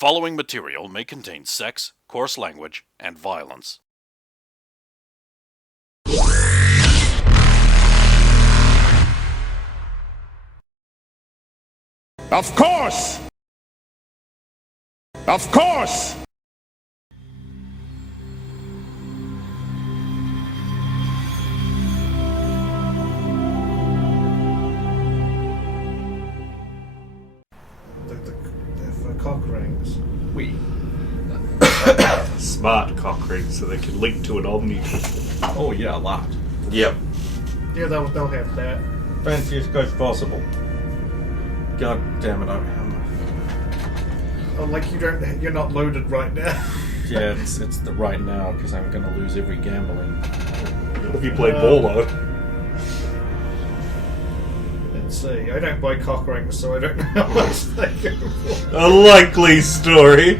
following material may contain sex, coarse language, and violence. Of course! Of course! The cock rings. We. Smart cock rings so they can link to an Omni. Oh yeah, a lot. Yep. Yeah, they'll have that. Fanciest coach possible. God damn it, Oh, like you're not loaded right now. yeah, it's the right now because I'm gonna lose every gambling. If you play Bolo. Let's see. I don't buy cock rings, so I don't know how much they go for. A likely story.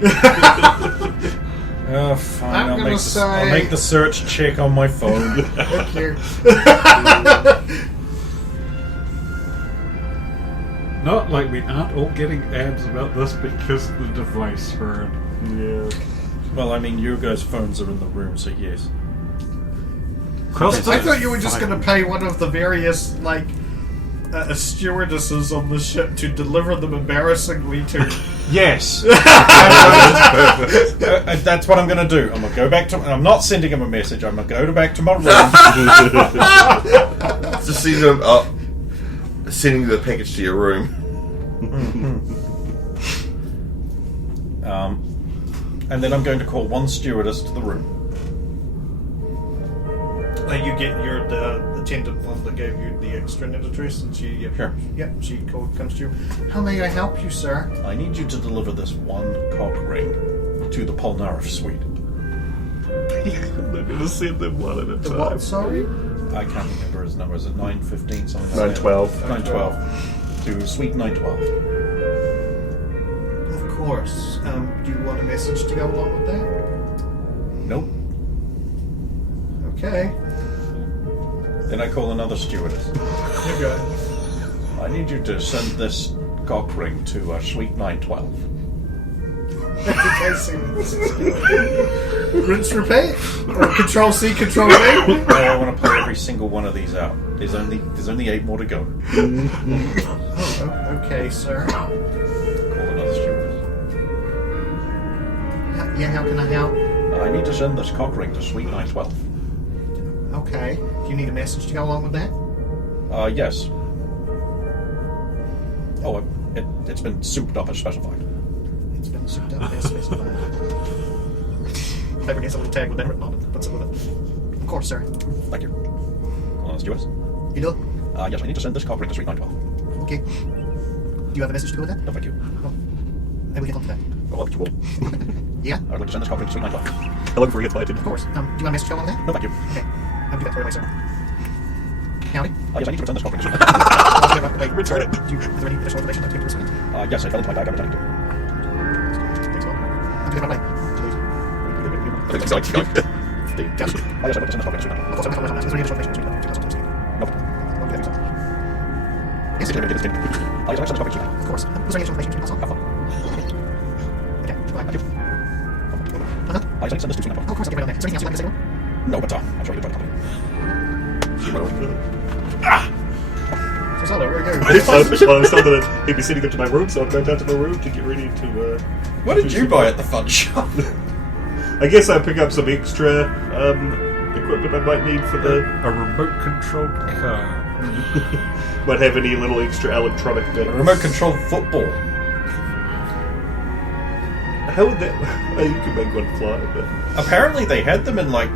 Oh, fine. I'm I'll gonna I'll make the search check on my phone. Thank you. Not like we aren't all getting ads about this because of the device heard. Yeah. Well, I mean, your guys' phones are in the room, so yes. I thought you were just going to pay one of the various, like, stewardesses on the ship to deliver them embarrassingly to... Yes! That's what I'm going to do. I'm going to go back to... I'm not sending him a message. I'm going to go back to my room. Just sending them up. Sending the package to your room. And then I'm going to call one stewardess to the room. You get the attendant one that gave you the extra net address, and she... Sure. Yep, she comes to you. How may I help you, sir? I need you to deliver this one cock ring to the Polnareff suite. They're going to send them one at a The time. what, sorry? I can't remember his number. Is it 915? Something like 912. 912. To suite 912. Of course. Do you want a message to go along with that? Nope. Okay. Then I call another stewardess. You go. I need you to send this cock ring to suite 912. Rinse, repeat? Or Control C, Control V? Oh, I want to play every single one of these out. There's only 8 more to go. Oh, okay, sir. Call another stewardess. Yeah, how can I help? I need to send this cock ring to suite 912. Okay. Do you need a message to go along with that? Yes. Oh, it's been souped up as specified. It's been souped up as specified. Paper gets a little tag with that written on it. Puts it with it. Of course, sir. Thank you. Call another stewardess. You do? Yes, I need to send this cock ring to suite 912. Okay. Do you have a message to go with that? No, thank you. Oh. Maybe we can help with that. Oh, you will. Yeah? I would like to send this cock ring to suite 912. How long before we get invited? Of course. Do you want a message to go along with that? No, thank you. Okay. I'll do that for you, sir. Howdy. Yes, I need to return this cock ring to suite 912. Return it. Is there any additional information I'd like to give to Yes, I fell into my bag. I'm returning it. Thanks a lot. I'm doing my way. I think so. Yes, I'd like to send this cock ring to suite 912. Of course, I'm is there any additional information to Nope. Yes? Yes, I send this cock ring to suite 912. Of course. Was there any additional information to pass on? Have fun. Okay. Goodbye. Thank you. Uh-huh. I send this to suite 912. Oh, of course, I'll get right on that. Is there anything else you'd like to say to him? No, but I'm sure you'll join the company. So, Salo, where are you I was told that he'd be sending them to my room, so I'm going down to my room to get ready to... What did you buy at the fun shop? I guess I'll pick up some extra equipment I might need for the... A remote-controlled car. Might have any little extra electronic bits. Remote control football. How would that... Well, you could make one fly, but... Apparently they had them in, like,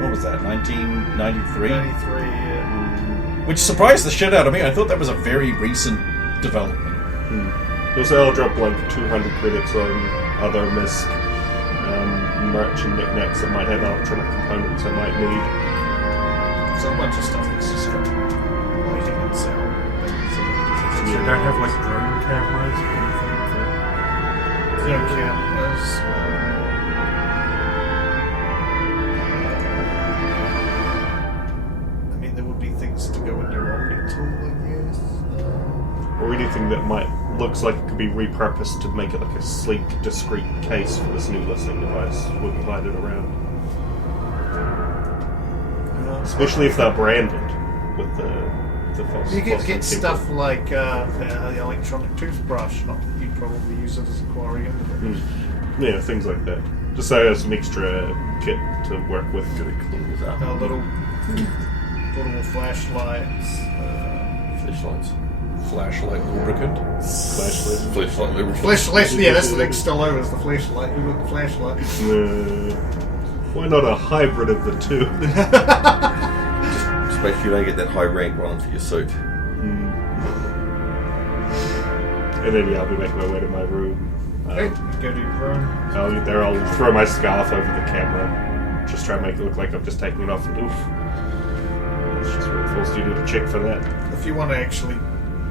what was that, 1993? 93, yeah. Which surprised the shit out of me. I thought that was a very recent development. Also, I'll drop like 200 credits on other MISC merch and knickknacks that might have electronic components I might need. So a bunch of stuff that's just lighting and sound. So you don't have like drone cameras or anything for... Drone cameras. There would be things to go in your Omni tool, I guess. Or anything that might looks like it could be repurposed to make it like a sleek, discreet case for this new listening device. Wouldn't hide it around. Especially if they're branded with the false. You could false get symbol. stuff like the electronic toothbrush. You'd probably use it as a quarry under it. Yeah, things like that. Just so there's some extra kit to work with. Gonna clean this up. Little flashlights. Flashlights. Flashlight lubricant. Flashlight lubricant. Flashlight, yeah, that's the thing still over, is the flashlight. You want the flashlight. Why not a hybrid of the two? Just make sure you don't get that high rank one for your suit. And then I'll be making my way to my room. Okay, go to your room. I'll throw my scarf over the camera. Just try and make it look like I'm just taking it off and oof. It's just really full studio to check for that. If you want to actually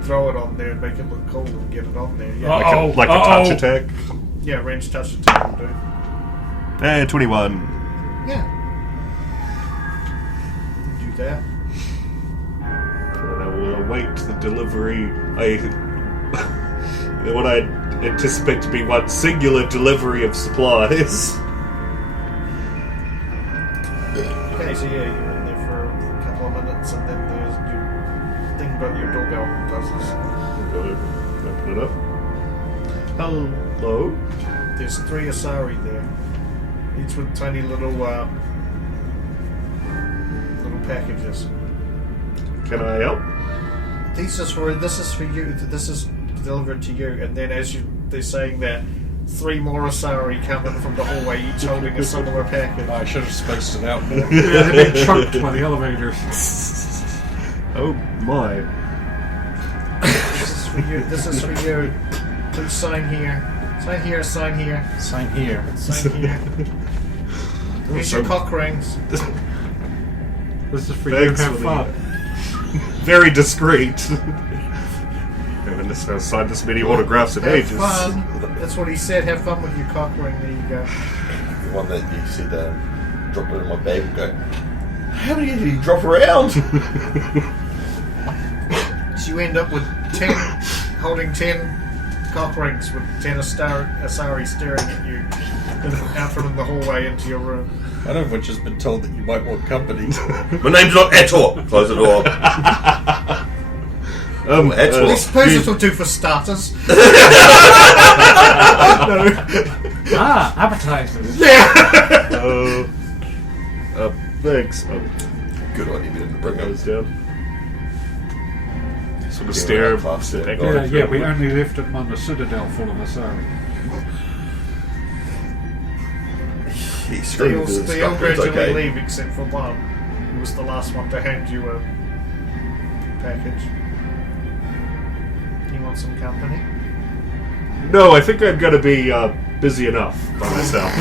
throw it on there and make it look cool and get it on there, yeah. Like a touch attack. Yeah, range touch attack will do. Hey, 21. Yeah. Do that. And I will await the delivery. What I anticipate to be one singular delivery of supplies. Okay, so yeah, you're in there for a couple of minutes, and then there's your thing about your doorbell buzzes. Open it up. Hello. There's 3 Asari there, each with tiny little packages. Can I help? This is for you. This is delivered to you, and then they're saying that 3 more Asari come in from the hallway, each holding a similar package. I should have spaced it out more. Yeah, they've been chunked by the elevators. Oh my. This is for you. This is for you. Please sign here. Sign here. Sign here. Sign here. Sign here. Here's your cock rings. This is for Thanks you. Have for fun. Very discreet. Haven't signed this many autographs in Have ages. fun. That's what he said. Have fun with your cock ring. There you go. The one that you said drop it in my bag and go, how many did he drop around? So you end up with 10, holding 10 cock rings with 10 Asari staring at you out from the hallway into your room. One of which has been told that you might want company. My name's not Etor. Close the door. Etor. I suppose it'll do for starters. Appetizers. Thanks. Good idea, we didn't bring Goes those. down. Sort of stare. Class back there. Yeah, we only left him on the Citadel full of Asari. He screamed to the They all scuffle, it's gradually okay. leave except for one, who was the last one to hand you a package. You want some company? No, I think I'm going to be busy enough by myself.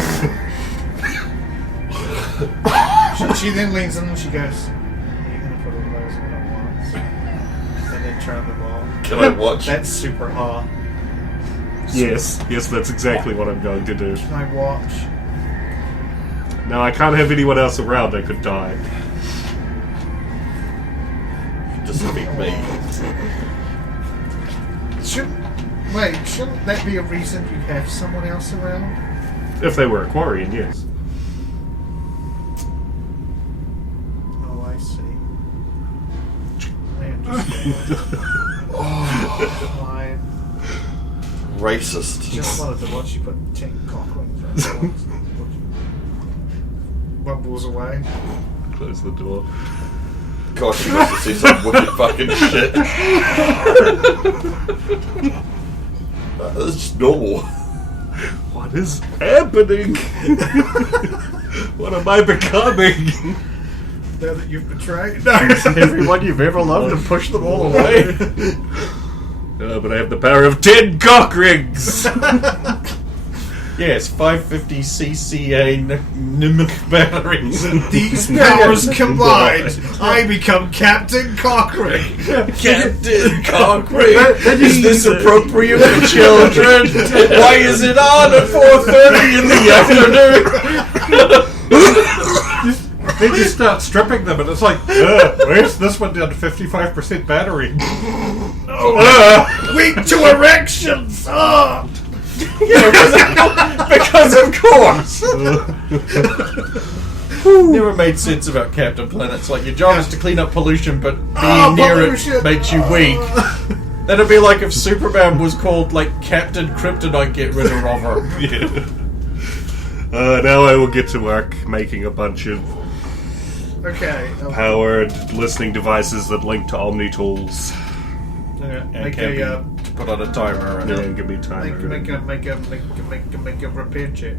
She then leans in and she goes, "Are you going to put all those on at once? And then turn them on?" Can I watch? That's super hot. Yes, that's exactly what I'm going to do. Can I watch? Now, I can't have anyone else around, I could die. Just beat me. Shouldn't that be a reason you have someone else around? If they were Aquarian, yes. Oh, I see. I understand. Fine. Racist. Just wanted to watch you put 10 cock rings on. Bumbles away. Close the door. Gosh, you must have seen some wicked fucking shit. It's just normal. What is happening? What am I becoming? Now that you've betrayed. No. Everyone you've ever loved and pushed them all away. But I have the power of 10 cock rings! Yes, 550 CCA NIMC batteries. These powers combined, I become Captain Cockring. Captain Concrete, is this appropriate for children? Why is it on at 4:30 in the afternoon? Then you start stripping them, and it's like, where's this one down to 55% battery? Weak to erections! Oh! Because of course. Never made sense about Captain Planet. It's like your job is to clean up pollution, but being near pollution. it makes you weak. That'd be like if Superman was called like Captain Kryptonite, get rid of her. Yeah. Now I will get to work making a bunch of Okay. powered listening devices that link to Omni tools. And Make can be a to put on a timer. Yeah, and give me time. make a repair check.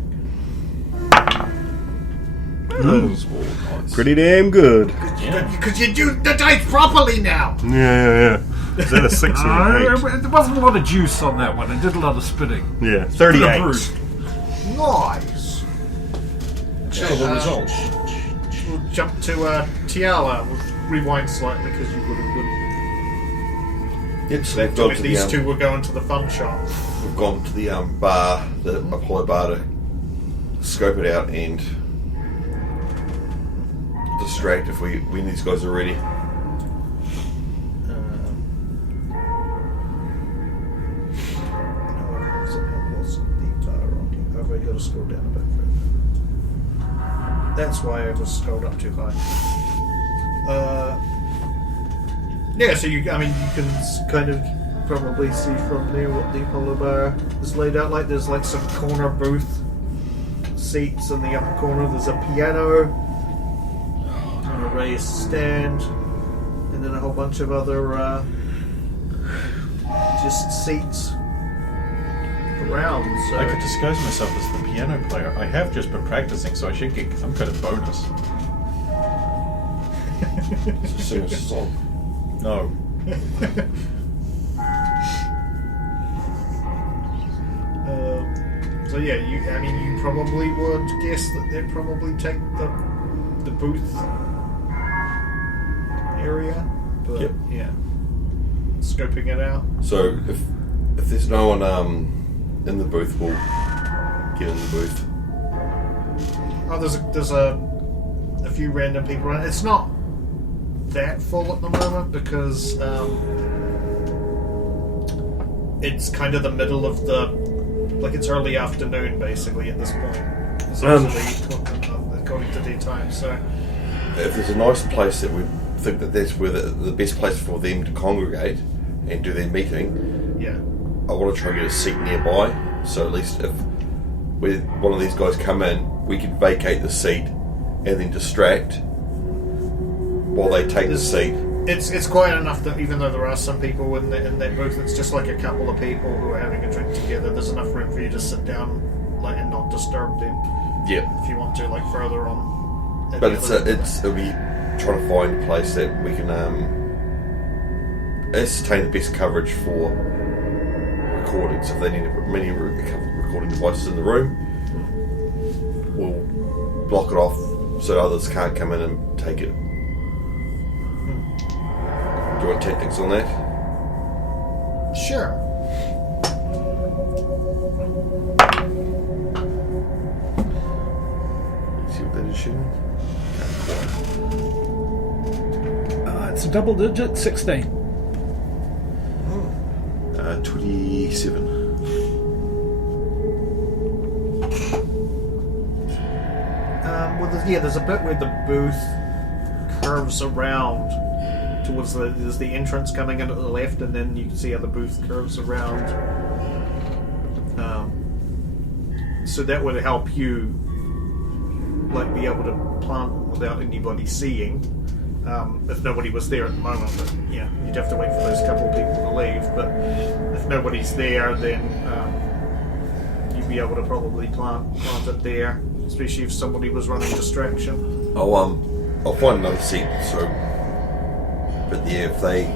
Pretty damn good. Because you do the dice properly now. Yeah. Is that a 6 or an 8? There wasn't a lot of juice on that one. It did a lot of spitting. Yeah, 38. Nice. Show the results. We'll jump to Tiala. We'll rewind slightly because you would have been. Yep, so we've gone to These the, two were going to the fun shop. we've gone to the bar, the Apollo bar, to scope it out and distract if when these guys are ready. You got to scroll down a bit further. That's why I just scrolled up too high. Yeah, so you can kind of probably see from there what the Apollo bar is laid out like. There's like some corner booth seats in the upper corner. There's a piano, and a raised stand, and then a whole bunch of other just seats around. So. I could disguise myself as the piano player. I have just been practicing, so I should get some kind of bonus. Sing us a song. No. So yeah, you probably would guess that they'd probably take the booth area, but Yep. yeah, scoping it out. So if there's no one in the booth, we'll get in the booth. Oh, there's a few random people around. It's not that full at the moment because it's kind of the middle of it's early afternoon basically at this point. According to the time. So If there's a nice place that we think that's where the best place for them to congregate and do their meeting, yeah. I want to try and get a seat nearby, so at least if one of these guys come in, we can vacate the seat and then distract while they take the seat. It's quiet enough that even though there are some people in that booth, it's just like a couple of people who are having a drink together. There's enough room for you to sit down and not disturb them. Yeah, If you want to, further on. but it'll be trying to find a place that we can ascertain the best coverage for recording. So if they need to put many recording devices in the room, we'll block it off so others can't come in and take it. Do you want tactics on that? Sure. See what that is shooting? It's a double digit, 16. 27. There's a bit where the booth curves around towards there's the entrance coming in at the left, and then you can see how the booth curves around. So that would help you, be able to plant without anybody seeing. If nobody was there at the moment, but yeah, you'd have to wait for those couple of people to leave. But if nobody's there, then you'd be able to probably plant it there, especially if somebody was running distraction. I'll find another seat. So, but yeah, if they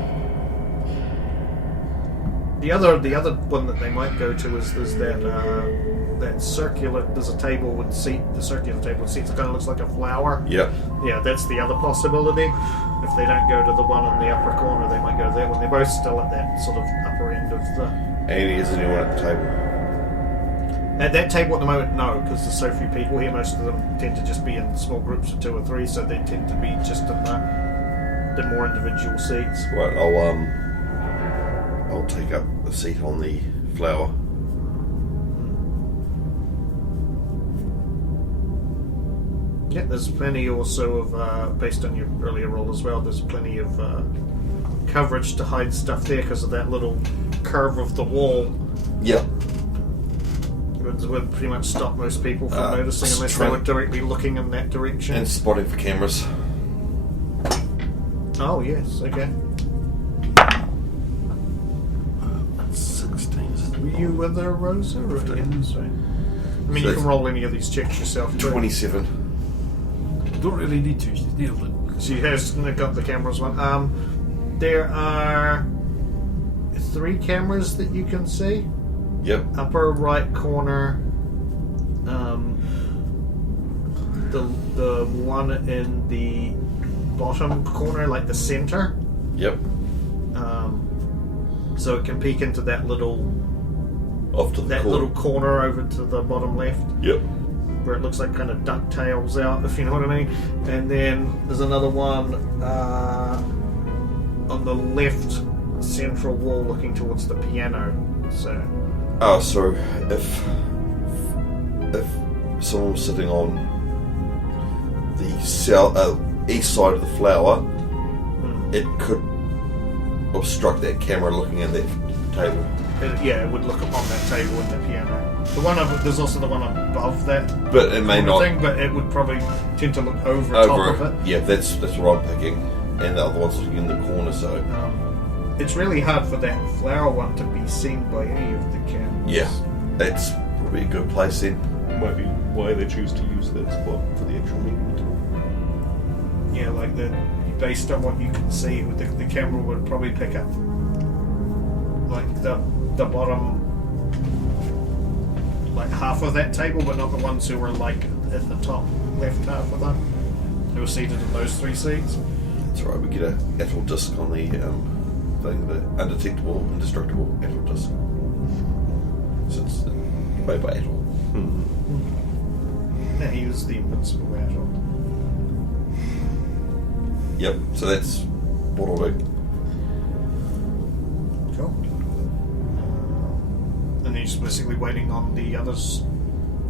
the other one that they might go to is there's that circular. There's a table with seat. The circular table with seats. It kind of looks like a flower. yeah. Yeah, that's the other possibility. If they don't go to the one in the upper corner, they might go to that one. They're both still at that sort of upper end of the. And is anyone at the table? At that table at the moment, no, because there's so few people here. Most of them tend to just be in small groups of 2 or 3, so they tend to be just in the more individual seats. Right, I'll take up a seat on the flower. Yeah, there's plenty also of, based on your earlier roll as well, there's plenty of coverage to hide stuff there because of that little curve of the wall. Yep. It would pretty much stop most people from noticing unless they were directly looking in that direction. And spotting for cameras. Oh, yes, okay. 16 is it? Were you with her, Rosa? Or 15. Yeah, sorry. I mean, So you can roll any of these checks yourself, too. 27. Don't really need to. She's nailed it. She has got the cameras one. There are 3 cameras that you can see. Yep. Upper right corner, the one in the bottom corner, like the center. Yep. So it can peek into that little Off to the corner. little corner over to the bottom left, Yep. where it looks like kind of DuckTales out, if you know what I mean. And then there's another one on the left central wall, looking towards the piano. So. Oh, so if someone was sitting on the east side of the flower, it could obstruct that camera looking at that table. It would look upon that table and the piano. There's also the one above that. But it may not. Thing, but it would probably tend to look over top of it. Yeah, that's what I'm picking, and the other one's looking in the corner. So it's really hard for that flower one to be seen by any of the cameras. yeah, that's probably a good place then. Might be why they choose to use that spot for the actual meeting. Yeah, like based on what you can see, the camera would probably pick up like the bottom, like half of that table, but not the ones who were like at the top left half of them, who were seated in those 3 seats. That's right. We get a atoll disc on the thing, the undetectable, indestructible atoll disc. So it's made by atoll. Yeah, he was the invincible atoll. Yep. So that's what I'll do. Cool. And then you're just basically waiting on the others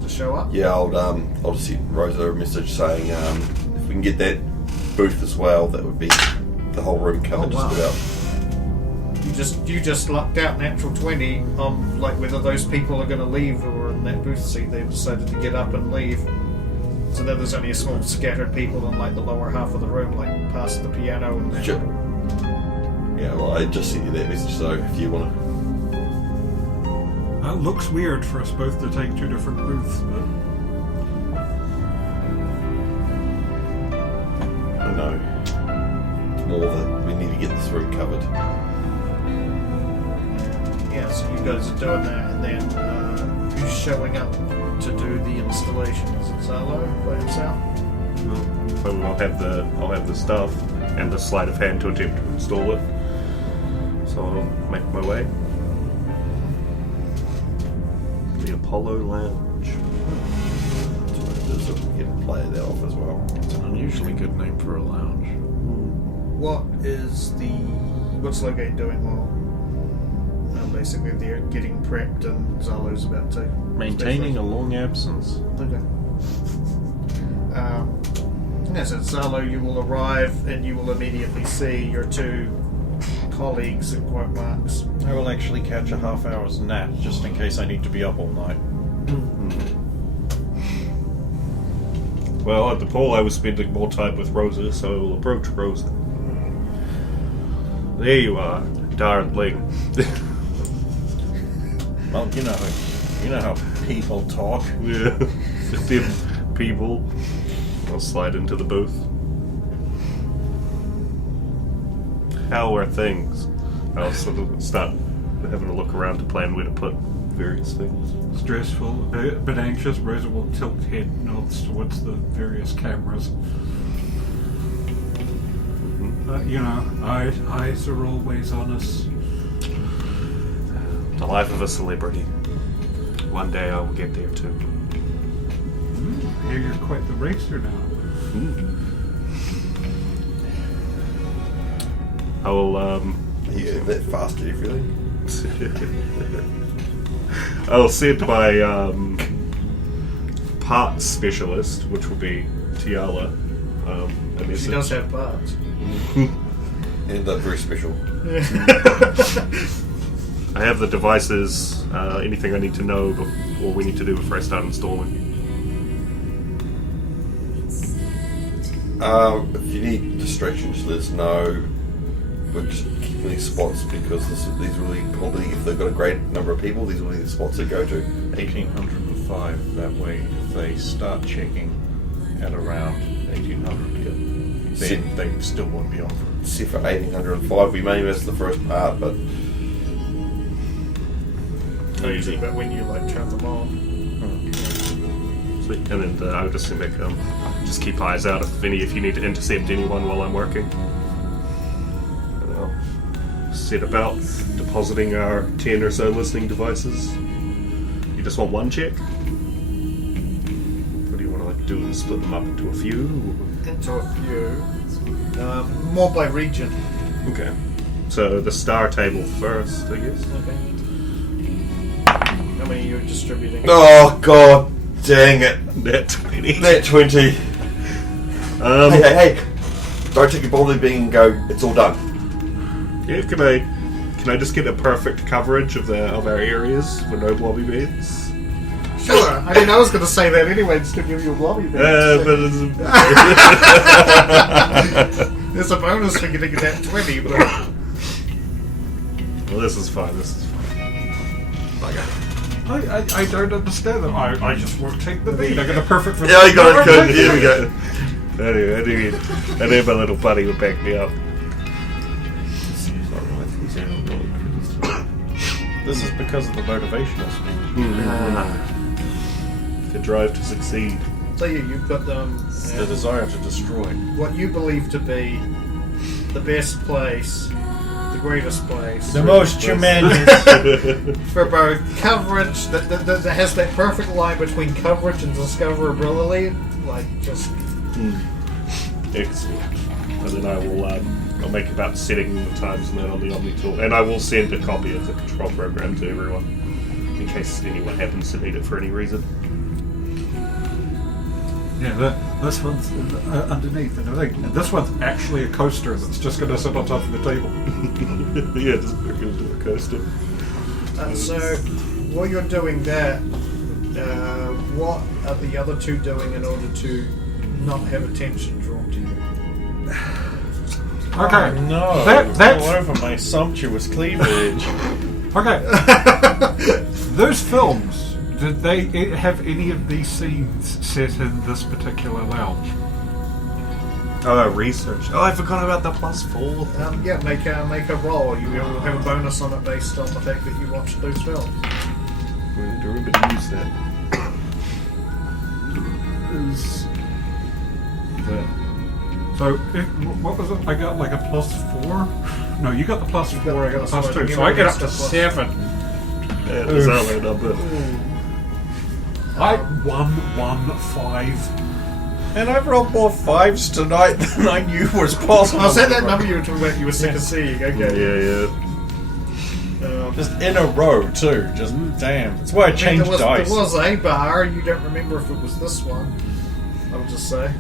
to show up? Yeah, I'll just send Rosa a message saying if we can get that booth as well, that would be the whole room covered Oh, wow. just about. You just lucked out natural 20 on like whether those people are going to leave who were in that booth seat. They've decided to get up and leave. So now there's only a small scattered people in like the lower half of the room, like past the piano and Sure. Yeah, well, I just sent you that message, so if you want to. That looks weird for us both to take 2 different booths, but I know. It's more that we need to get this room covered. yeah, so you guys are doing that, and then who's showing up to do the installation? Is it Zalo by himself? So I'll have the stuff and the sleight of hand to attempt to install it. So I'll make my way. The Apollo Lounge. That's what it is, so we can play that off as well. It's an unusually good name for a lounge. What's Logate doing while basically they're getting prepped and Zalo's about to Maintaining a long absence. Okay. So Zalo, you will arrive and you will immediately see your 2 colleagues in quote marks. I will actually catch a half-hour's nap just in case I need to be up all night. Well, at the pool I was spending more time with Rosa, so I will approach Rosa. There you are, darling. Well, you know how people talk. Yeah. The people. I'll slide into the booth. How are things? I'll sort of start having a look around to plan where to put various things. stressful, a bit anxious. Rosa will tilt head nods towards the various cameras. Eyes are always on us. The life of a celebrity. one day I will get there too. Here you're quite the racer now. I will. Yeah, that fast, do you really? I'll send my parts specialist, which will be Tiala. A She message. does have parts. And that's very special. I have the devices. Anything I need to know before we need to do before I start installing. If you need distractions, let us know. We're just keeping these spots because these really probably, if they've got a great number of people, these will be the spots they go to. 1805. That way, if they start checking at around 1800, then they still won't be on for it. Except for 1805, we may miss the first part, but Crazy, but when you like turn them on. Sweet. And then I'll just send back. Just keep eyes out if you need to intercept anyone while I'm working. And I'll set about depositing our 10 or so listening devices. You just want one check? What do you want to like do? Split them up into a few? Into a few. More by region. Okay. So the star table first, I guess. Okay. How many are you distributing? oh god, dang it! Net 20. That 20. Hey! Don't take your bother being and go. It's all done. Yeah, can I just get a perfect coverage of our areas with no blobby beds? Sure. I mean, I was going to say that anyway, just to give you a blobby bed. But There's a bonus for getting that 20, but well, this is fine. I don't understand them. I just won't take the beat. I got a perfect for Yeah, I got it. Never Good. take Here we go. Anyway, I knew my little buddy would back me up. This is because of the motivational speed. The drive to succeed. so you've got The desire to destroy. what you believe to be the best place, the greatest place The most humane. for both coverage that has that perfect line between coverage and discoverability, like just Excellent. And then I will I'll make about setting the times and that on the Omni tool, and I will send a copy of the control program to everyone in case anyone happens to need it for any reason. Yeah, this one's underneath and everything. And this one's actually a coaster that's just going to sit on top of the table. Yeah, just we're going to do a coaster. so while you're doing that, what are the other two doing in order to not have attention drawn to you? Okay. No, That's all over my sumptuous cleavage. okay. Those films, did they have any of these scenes set in this particular lounge? Oh, research. Oh, I forgot about the +4. Yeah, make a roll. You will have a bonus on it based on the fact that you watched those films. We need to remember to use that. Is that so? What was it? I got like a +4. No, you got the +4. I got the +2. So I get up to 7. Yeah, that's our low number. I 115. And I rolled more 5s tonight than I knew was possible. Oh, is that number you were talking about? You were sick of seeing. Okay. Yeah. Just in a row, too. Just damn. That's why I changed dice. There was a bar. You don't remember if it was this one. I'll just say.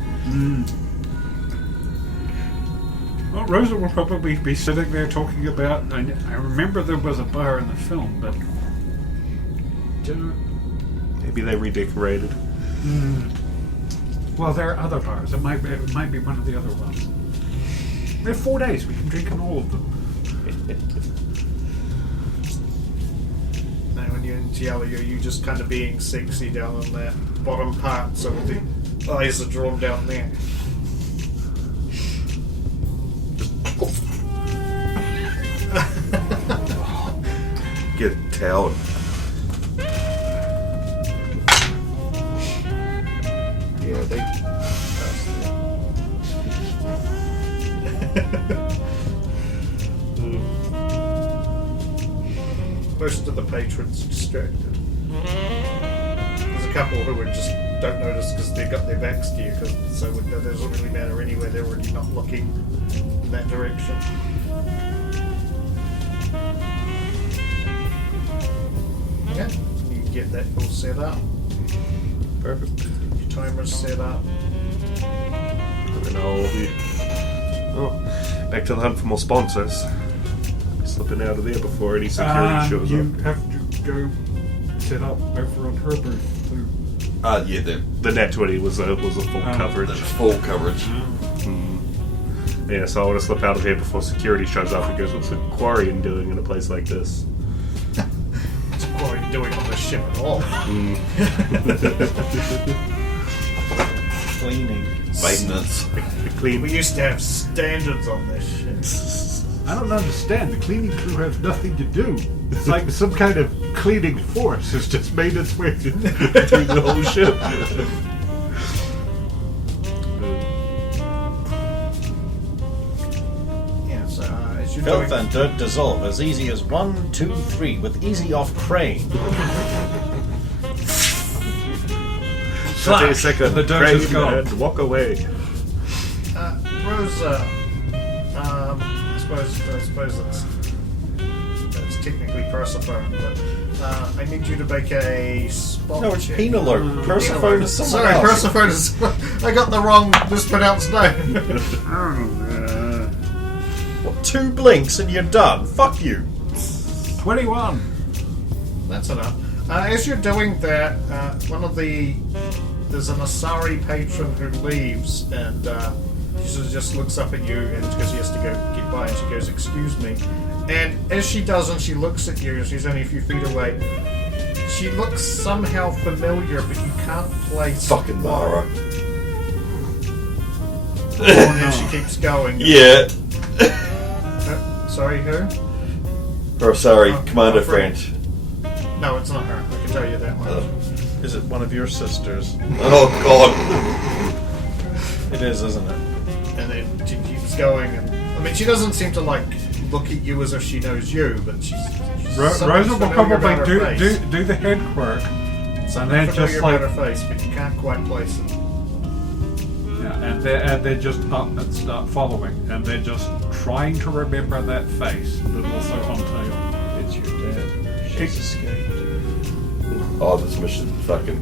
Well, Rosa will probably be sitting there talking about. I remember there was a bar in the film, but Maybe they redecorated. well, there are other bars. It might be one of the other ones. We have 4 days. We can drink in all of them. Now, when you're in Giallo, you just kind of being sexy down on that bottom part, so the eyes are drawn down there. Get towed. Yeah, they. Most of the patrons distracted. couple who are just don't notice because they've got their backs to you. So it doesn't really matter anyway. They're already not looking in that direction. Yeah, you get that all set up. Perfect. Your timer's set up. And then I'll be back to the hunt for more sponsors. Slipping out of there before any security shows you up. have to go set up over on her booth too. Yeah, The Nat 20 was a full coverage. that's full coverage. Yeah, so I want to slip out of here before security shows up and goes, "What's a Quarian doing in a place like this?" What's Quarry doing on this ship at all? Cleaning. Maintenance. Clean. We used to have standards on this ship. I don't understand. The cleaning crew has nothing to do. It's like some kind of cleaning force has just made its way through the whole ship. Yeah, so as you're Filth doing... and dirt dissolve as easy as 1, 2, 3 with easy off crane. 30 seconds. The dirt Crane is gone. and walk away. Rosa, I suppose that's technically Persephone, but I need you to make a spot No, it's check. Penelope. Persephone is someone Sorry, else. Persephone is... I got the wrong mispronounced name. What, 2 blinks and you're done? Fuck you. 21. That's enough. As you're doing that, there's an Asari patron who leaves, and she sort of just looks up at you, and because she has to go get by, and she goes, "Excuse me." And as she does, and she looks at you, she's only a few feet away. She looks somehow familiar, but you can't place. Fucking Mara. And then she keeps going. Yeah. Sorry, who? Or sorry, Oh, Commander oh, friend. French. No, it's not her. I can tell you that much. Is it one of your sisters? Oh god. It is, isn't it? And then she keeps going, and I mean, she doesn't seem to like look at you as if she knows you, but she's Rosa will probably do the head quirk, and then just like her face, but you can't quite place it. and they're just up and start following, and they're just trying to remember that face, but also on tail. It's your dad. She's escaped. Oh, this mission's fucking.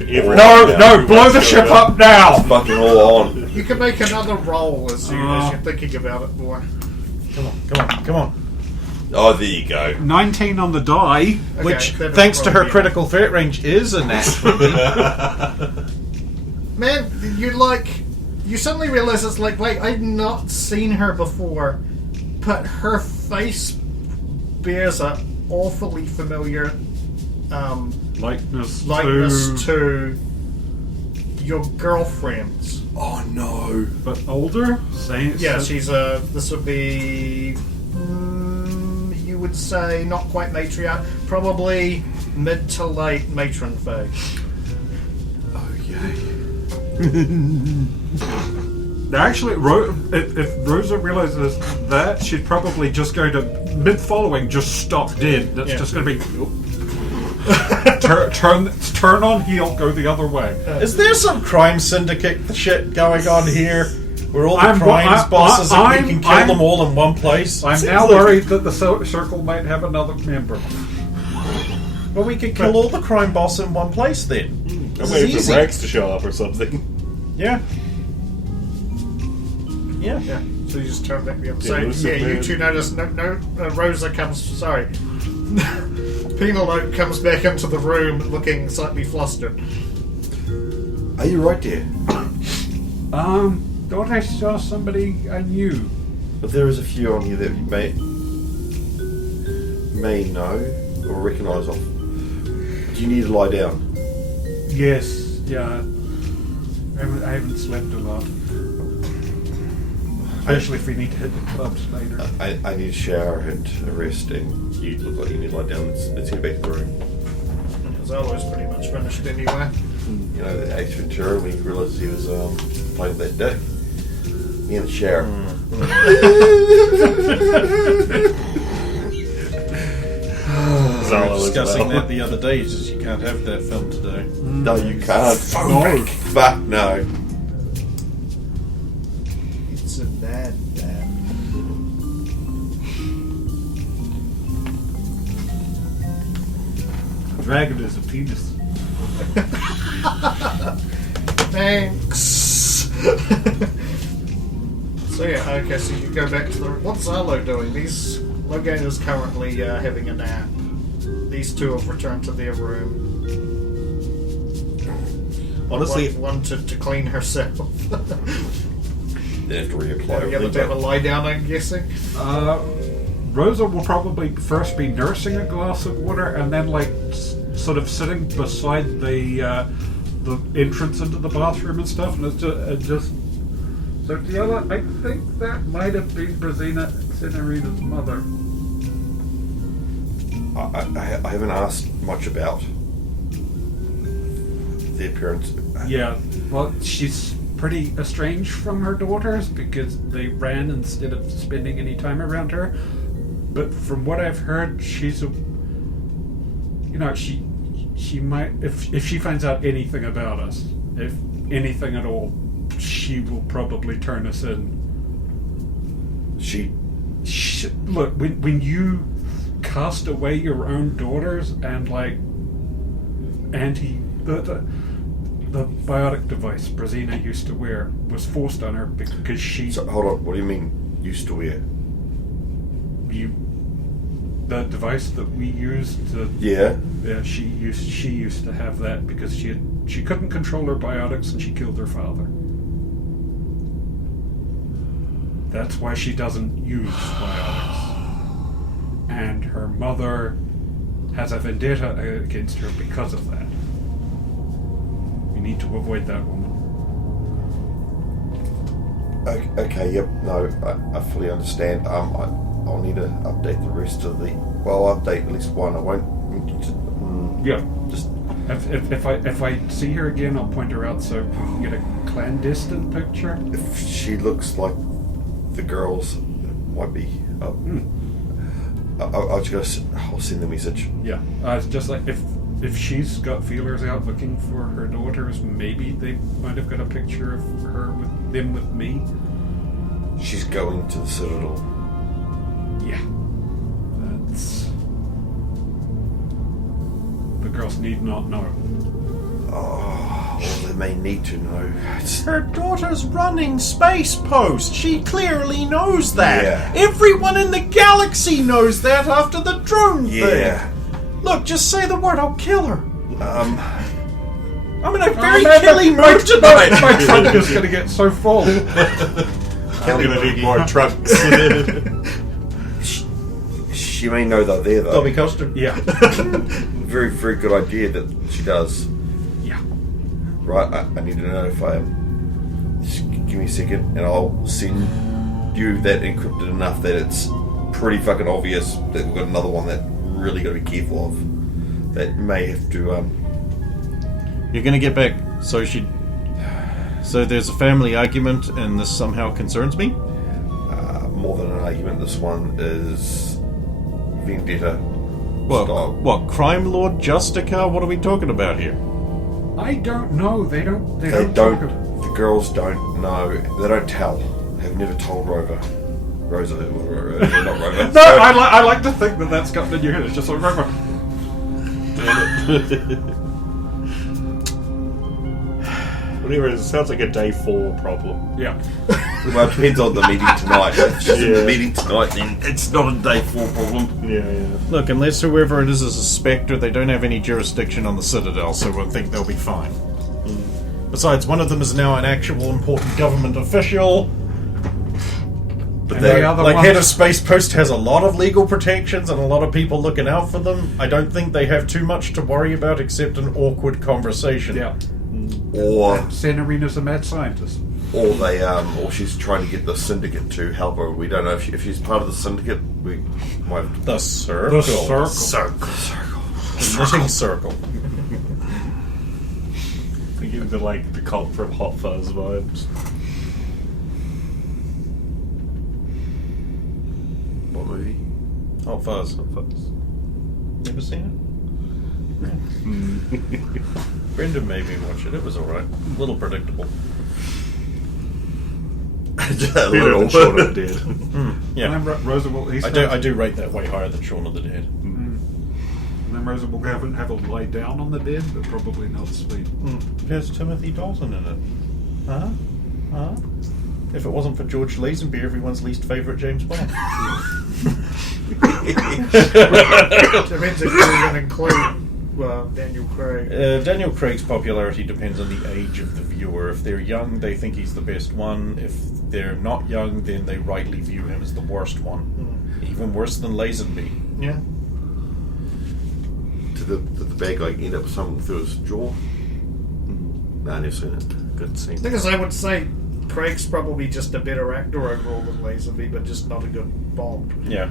No, blow the ship up now! It's fucking all on. You can make another roll as you're thinking about it more. Come on. Oh, there you go. 19 on the die, which, then Thanks to her probably- critical threat range, is a nat 20. Man, you suddenly realize it's like, wait, I've not seen her before, but her face bears a awfully familiar Likeness to your girlfriend's. Oh no. but older. Yeah, she's this would be, you would say, not quite matriarch, probably mid to late matron phase. Oh yay. Actually, if Rosa realizes that, she'd probably just go to mid-following, just stop dead. That's Yeah. just going to be turn on heel, go the other way. Is there some crime syndicate shit going on here? Where all the I'm- crimes bosses and we I'm- can kill I'm- them all in one place? I'm now worried that the circle might have another member. Well, we could kill all the crime boss in one place then. I'm This is waiting for easy. Rex to show up or something. Yeah. Yeah. So you just turn back the other side. Elusive Yeah, you man. two notice. Rosa comes. Sorry, Penelope comes back into the room looking slightly flustered. Are you right there? Thought I saw somebody I knew. But there is a few on here that you may know or recognise off. Do you need to lie down? Yes, yeah. I haven't slept a lot. Especially if we need to hit the clubs later. I need a shower and a rest, and you look like you need to lie down. Let's head back to the room. Because I was pretty much finished anyway. You know, the Ace Ventura when he realised he was playing with that dick. Me in the shower. Zalo were as discussing well. that the other day. It's just you can't have that film today. No, you can't. No. Fuck no. It's a bad. Dragon is a penis. Thanks. So yeah, okay. So you go back to the. What's Arlo doing? Logan is currently having a nap. These two have returned to their room. Honestly, one to clean herself. They have to reapply The other to have a everything. lie down, I'm guessing. Rosa will probably first be nursing a glass of water and then like sort of sitting beside the entrance into the bathroom and stuff, and it's just so Tiela, I think that might have been Brazina Cinerina's mother. I haven't asked much about the appearance. Yeah, well, she's pretty estranged from her daughters because they ran instead of spending any time around her. But from what I've heard, she's she might, if she finds out anything about us, if anything at all, she will probably turn us in. Look, when you cast away your own daughters and like the biotic device Brazina used to wear was forced on her because she. So, hold on, what do you mean used to wear? The device that we used to. Yeah. Yeah, she used to have that because she couldn't control her biotics and she killed her father. That's why she doesn't use biotics. And her mother has a vendetta against her because of that. We need to avoid that woman. Okay, yep, no, I fully understand. I'll need to update the rest of the. Well, I'll update at least one. I won't. Yeah. Just. If I see her again, I'll point her out so we can get a clandestine picture. If she looks like the girls, it might be. I'll send the message. Yeah. It's just like if she's got feelers out looking for her daughters, maybe they might have got a picture of her with me. She's going to the Citadel. Yeah. The girls need not know. Oh, well, they may need to know. her daughter's running Space Post. She clearly knows that. Yeah. Everyone in the galaxy knows that after the drone Yeah. thing. Look, just say the word, I'll kill her. Um. I'm in a very man, killy mood tonight. My trunk is going to get so full. I'm gonna need more trunks. She may know they're there though. Dobby costume. Yeah. Very, very good idea that she does. Yeah. Right, I need to notify him. Just give me a second, and I'll send you that encrypted enough that it's pretty fucking obvious that we've got another one that really got to be careful of. That may have to. You're going to get back. So there's a family argument, and this somehow concerns me. More than an argument, this one is vendetta. style. What? Crime Lord Justica? What are we talking about here? I don't know. They don't. They talk don't. about- The girls don't know. They don't tell. They've never told Rosa. Not Rover. No, I like to think that that's gotten in your head. It's just like Rover. Whatever it is, it sounds like a day 4 problem. Yeah. Well, it depends on the meeting tonight. If it's just Yeah. the meeting tonight, then it's not a day 4 problem. Yeah. Look, unless whoever it is a spectre, they don't have any jurisdiction on the Citadel, so we'll think they'll be fine. Besides, one of them is now an actual important government official. But And they- the other Like, one, head of Space Post has a lot of legal protections and a lot of people looking out for them. I don't think they have too much to worry about except an awkward conversation. yeah. or Senorina's a mad scientist. or she's trying to get the syndicate to help her. We don't know if she's part of the syndicate. We might have to The circle. The circle. Knitting circle. They give the cult from Hot Fuzz vibes. what movie? Hot Fuzz. Never seen it? Brendan made me watch it. It was alright. A little predictable. A Better little. than Shaun of the Dead. Yeah. And then Roosevelt East. I do rate that way higher than Shaun of the Dead. And then Roosevelt have a lay down on the bed, but probably not sleep. There's Timothy Dalton in it. Huh? If it wasn't for George Lazenby, everyone's least favourite James Bond. Depends if you're going to include Daniel Craig. Daniel Craig's popularity depends on the age of the viewer. If they're young, they think he's the best one. If they're not young, then they rightly view him as the worst one. Even worse than Lazenby. Yeah. Did the bad guy end up with something through his jaw? No, I've never seen it. Good scene. Because I would say Craig's probably just a better actor overall than Lazenby, but just not a good Bond. Yeah.